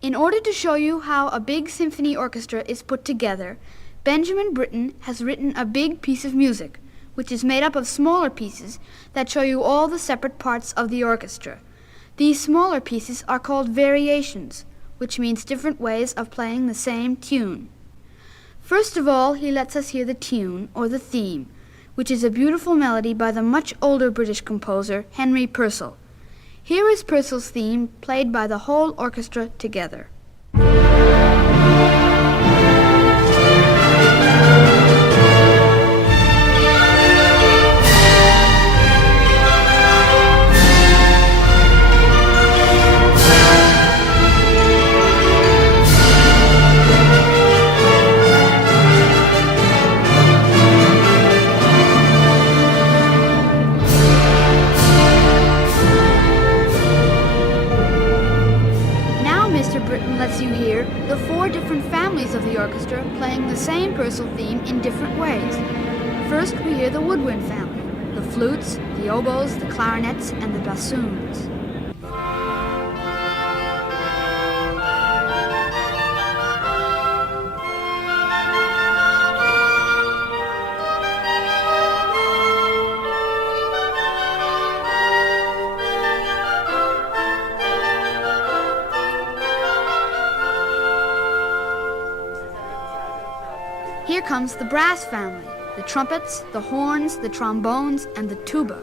In order to show you how a big symphony orchestra is put together, Benjamin Britten has written a big piece of music, which is made up of smaller pieces that show you all the separate parts of the orchestra. These smaller pieces are called variations, which means different ways of playing the same tune. First of all, he lets us hear the tune, or the theme, which is a beautiful melody by the much older British composer Henry Purcell. Here is Purcell's theme, played by the whole orchestra together. Mr. Britten lets you hear the 4 different families of the orchestra playing the same Purcell theme in different ways. First, we hear the woodwind family, the flutes, the oboes, the clarinets, and the bassoons. Here comes the brass family, the trumpets, the horns, the trombones, and the tuba.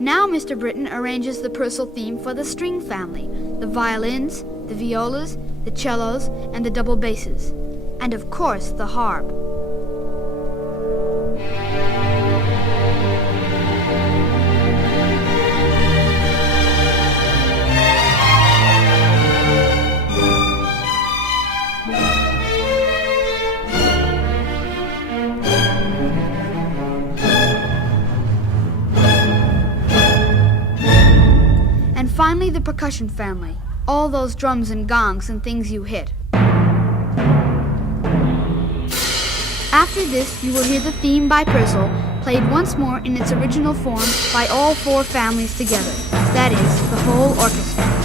Now Mr. Britten arranges the Purcell theme for the string family, the violins, the violas, the cellos, and the double basses, and of course the harp. And finally, the percussion family, all those drums and gongs and things you hit. After this, you will hear the theme by Purcell played once more in its original form by all 4 families together, that is, the whole orchestra.